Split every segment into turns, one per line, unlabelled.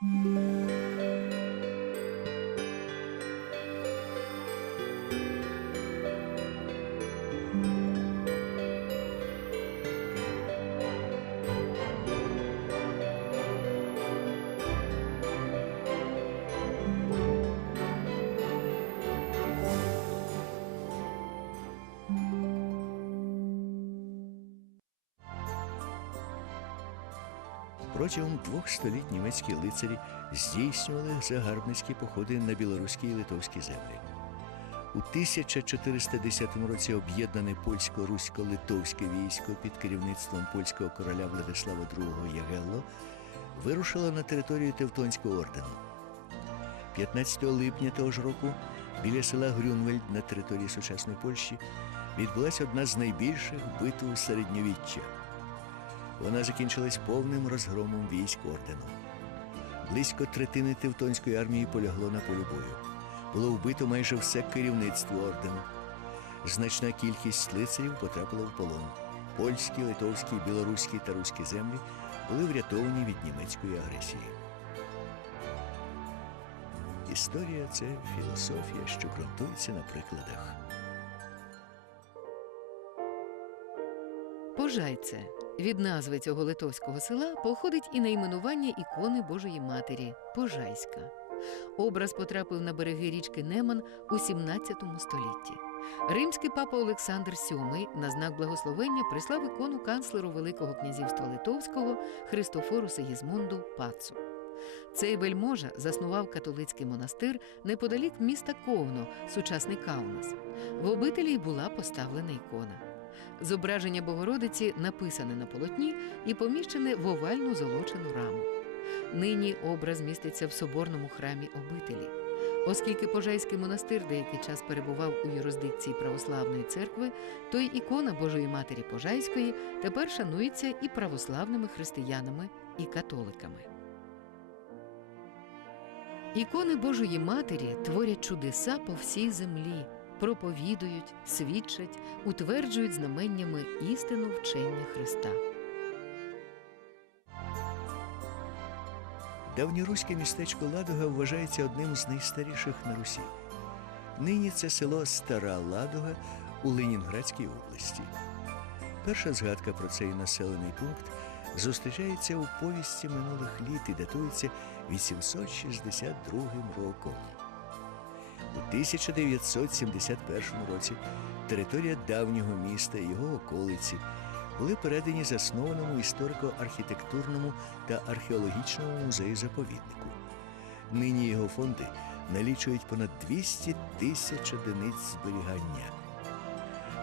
Música Протягом двох століть німецькі лицарі здійснювали загарбницькі походи на білоруські і литовські землі. У 1410 році об'єднане польсько-русько-литовське військо під керівництвом польського короля Владислава II Ягелло вирушило на територію Тевтонського ордену. 15 липня того ж року біля села Грюнвельд на території сучасної Польщі відбулася одна з найбільших битв середньовіччя. Вона закінчилась повним розгромом військ ордену. Близько третини Тевтонської армії полягло на полі бою. Було вбито майже все керівництво ордену. Значна кількість лицарів потрапила в полон. Польські, литовські, білоруські та руські землі були врятовані від німецької агресії. Історія це філософія, що ґрунтується на прикладах.
Пожайце. Від назви цього литовського села походить і найменування ікони Божої Матері Пожайська. Образ потрапив на береги річки Неман у 17 столітті. Римський папа Олександр VII на знак благословення прислав ікону канцлеру Великого князівства Литовського Христофору Сигізмунду Пацу. Цей вельможа заснував католицький монастир неподалік міста Ковно, сучасний Каунас. В обителі й була поставлена ікона. Зображення Богородиці написане на полотні і поміщене в овальну золочену раму. Нині образ міститься в соборному храмі обителі. Оскільки Пожайський монастир деякий час перебував у юрисдикції православної церкви, то й ікона Божої Матері Пожайської тепер шанується і православними християнами і католиками. Ікони Божої Матері творять чудеса по всій землі, проповідують, свідчать, утверджують знаменнями істину вчення Христа.
Давньоруське містечко Ладога вважається одним з найстаріших на Русі. Нині це село Стара Ладога у Ленінградській області. Перша згадка про цей населений пункт зустрічається у повісті минулих літ і датується 862 роком. У 1971 році територія давнього міста і його околиці були передані заснованому історико-архітектурному та археологічному музею заповіднику. Нині його фонди налічують понад 200 тисяч одиниць зберігання.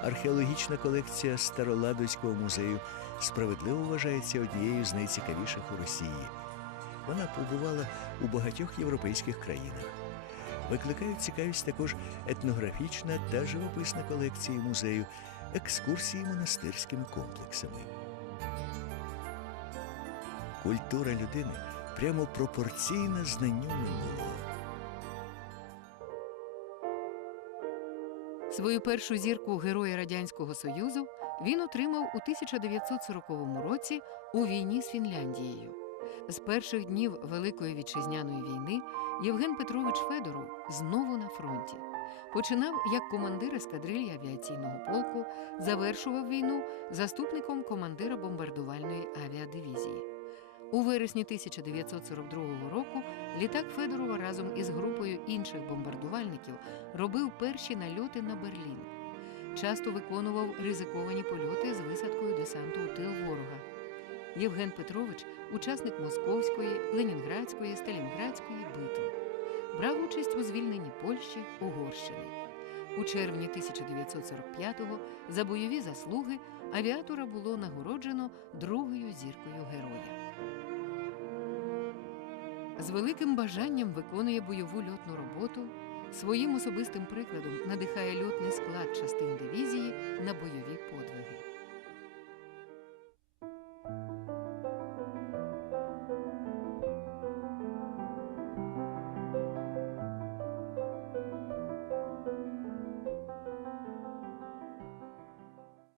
Археологічна колекція Староладозького музею справедливо вважається однією з найцікавіших у Росії. Вона побувала у багатьох європейських країнах. Викликають цікавість також етнографічна та живописна колекції музею, екскурсії монастирськими комплексами. Культура людини прямо пропорційна знанню минулого.
Свою першу зірку Героя Радянського Союзу він отримав у 1940 році у війні з Фінляндією. З перших днів Великої вітчизняної війни Євген Петрович Федоров знову на фронті. Починав як командир ескадрилі авіаційного полку, завершував війну заступником командира бомбардувальної авіадивізії. У вересні 1942 року літак Федорова разом із групою інших бомбардувальників робив перші нальоти на Берлін. Часто виконував ризиковані польоти з висадкою десанту у тил ворога. Євген Петрович учасник Московської, Ленінградської, Сталінградської битв. Брав участь у звільненні Польщі, Угорщини. У червні 1945-го за бойові заслуги авіатора було нагороджено другою зіркою героя. З великим бажанням виконує бойову льотну роботу, своїм особистим прикладом надихає льотний склад частин дивізії на бойові подвиги.